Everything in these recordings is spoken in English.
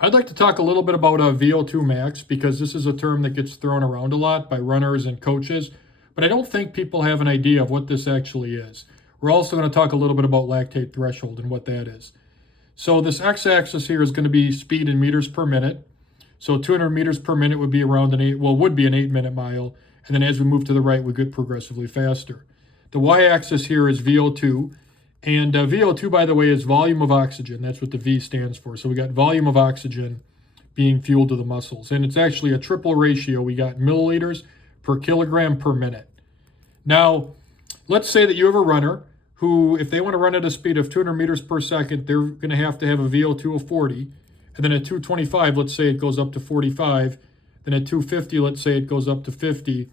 I'd like to talk a little bit about VO2 max because this is a term that gets thrown around a lot by runners and coaches, but I don't think people have an idea of what this actually is. We're also going to talk a little bit about lactate threshold and what that is. So this x-axis here is going to be speed in meters per minute. So 200 meters per minute would be around would be an 8-minute mile, and then as we move to the right, we get progressively faster. The y-axis here is VO2. And VO2, by the way, is volume of oxygen. That's what the V stands for. So we got volume of oxygen being fueled to the muscles. And it's actually a triple ratio. We got milliliters per kilogram per minute. Now, let's say that you have a runner who, if they want to run at a speed of 200 meters per second, they're going to have a VO2 of 40. And then at 225, let's say it goes up to 45. Then at 250, let's say it goes up to 50,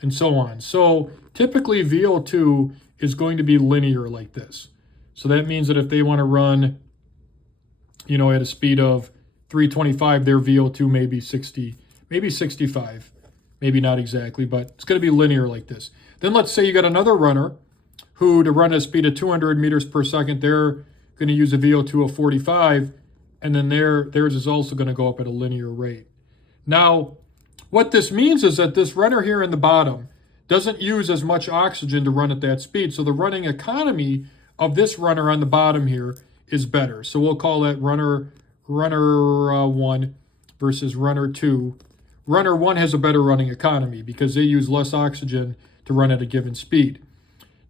and so on. So typically VO2 is going to be linear like this. So that means that if they want to run, at a speed of 325, their VO2 may be 60, maybe 65, maybe not exactly, but it's going to be linear like this. Then let's say you got another runner who, to run at a speed of 200 meters per second, they're going to use a VO2 of 45, and then theirs is also going to go up at a linear rate. Now, what this means is that this runner here in the bottom doesn't use as much oxygen to run at that speed. So the running economy of this runner on the bottom here is better. So we'll call that runner 1 versus runner 2. Runner 1 has a better running economy because they use less oxygen to run at a given speed.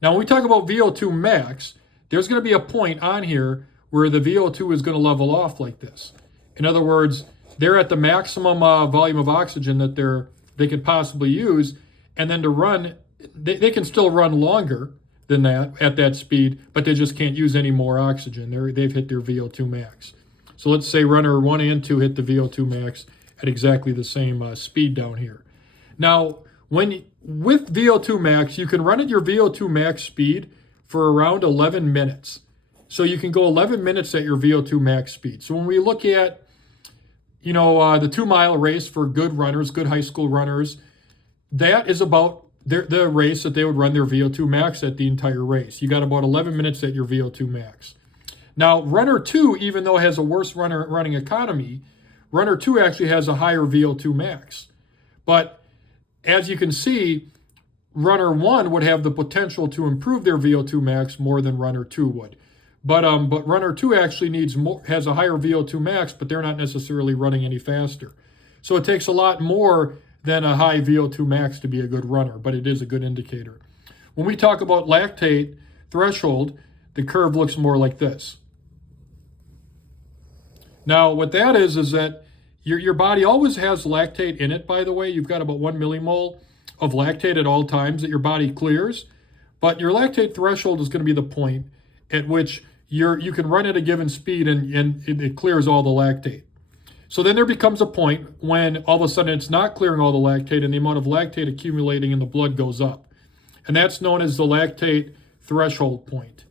Now, when we talk about VO2 max, there's going to be a point on here where the VO2 is going to level off like this. In other words, they're at the maximum volume of oxygen that they could possibly use. And then to run, they can still run longer than that at that speed, but they just can't use any more oxygen. They've hit their VO2 max. So let's say runner 1 and 2 hit the VO2 max at exactly the same speed down here. Now, with VO2 max, you can run at your VO2 max speed for around 11 minutes. So you can go 11 minutes at your VO2 max speed. So when we look at, the 2-mile race for good runners, good high school runners, that is about the race that they would run their VO2 max at the entire race. You got about 11 minutes at your VO2 max. Now, runner 2, even though it has a worse running economy, runner 2 actually has a higher VO2 max. But as you can see, runner 1 would have the potential to improve their VO2 max more than runner 2 would. But runner 2 actually has a higher VO2 max, but they're not necessarily running any faster. So it takes a lot more than a high VO2 max to be a good runner, but it is a good indicator. When we talk about lactate threshold, the curve looks more like this. Now, what that is that your body always has lactate in it, by the way. You've got about 1 millimole of lactate at all times that your body clears, but your lactate threshold is going to be the point at which you can run at a given speed and it clears all the lactate. So then there becomes a point when all of a sudden it's not clearing all the lactate and the amount of lactate accumulating in the blood goes up. And that's known as the lactate threshold point.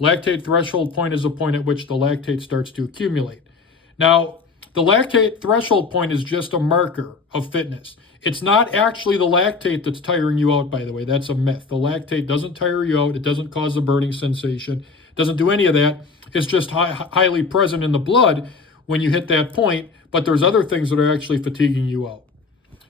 Lactate threshold point is a point at which the lactate starts to accumulate. Now, the lactate threshold point is just a marker of fitness. It's not actually the lactate that's tiring you out, by the way. That's a myth. The lactate doesn't tire you out. It doesn't cause a burning sensation. It doesn't do any of that. It's just highly present in the blood when you hit that point, but there's other things that are actually fatiguing you out.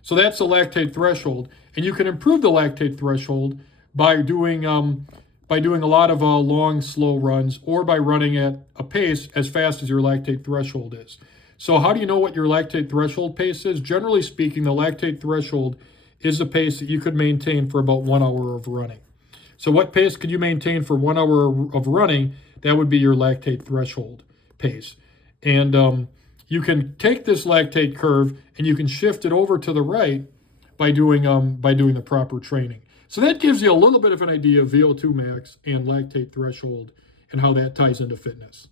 So that's the lactate threshold, and you can improve the lactate threshold by doing a lot of long, slow runs, or by running at a pace as fast as your lactate threshold is. So how do you know what your lactate threshold pace is? Generally speaking, the lactate threshold is a pace that you could maintain for about 1 hour of running. So what pace could you maintain for 1 hour of running? That would be your lactate threshold pace. And you can take this lactate curve and you can shift it over to the right by doing the proper training. So that gives you a little bit of an idea of VO2 max and lactate threshold and how that ties into fitness.